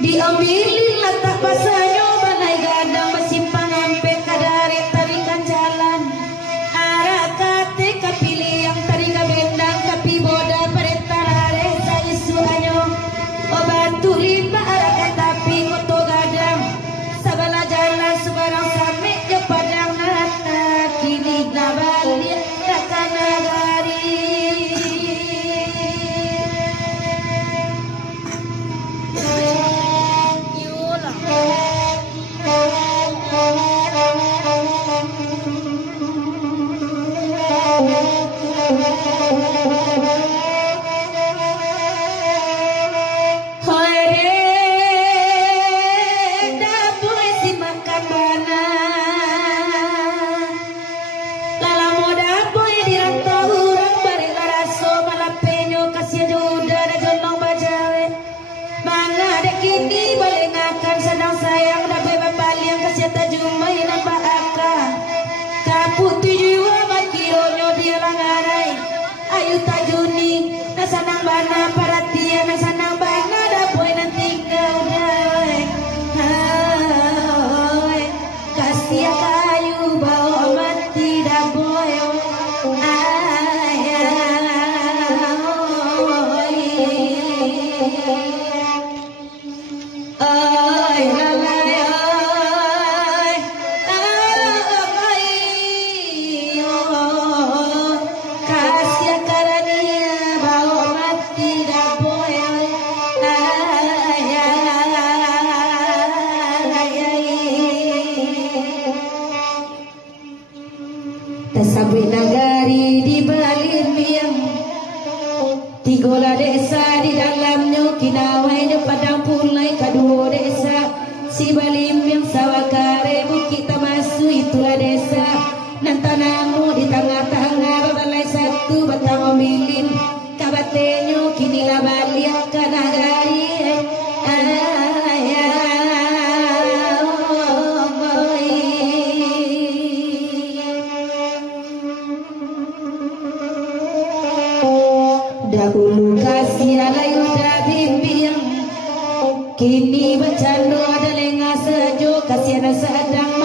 Diambilin letak basahnya banai gadang bersimpang sampai kadari tarikan jalan arah kate kapilih yang tariga bendang kapi boda peretarare saya suanyo obatu lima arah katapi moto gadang sabala jalan sebarang sampai ke padang nata kini nabalik takkan nagari. Kini balengakan senang sayang dapat bapaliang kasiata jumai nampak akal kaputi jiwa makironyo dia langarai ayu tajuni nasanang bana paratia nasanang bana dapoy nanti kau dai hai kasia kayu bau mati dapoy Sampai nagari di balik biang tigola desa di dalamnya kinawainya padang pulai kedua desa si balim yang sawakare bukit tamasu itulah desa dan tanahmu di tengah-tengah balai satu batang omilin kabatenyo kinilah balik ke nagari dahulu kasih alayu dah bimbing kini bercanda ada lengah sejuk kasih ada sedang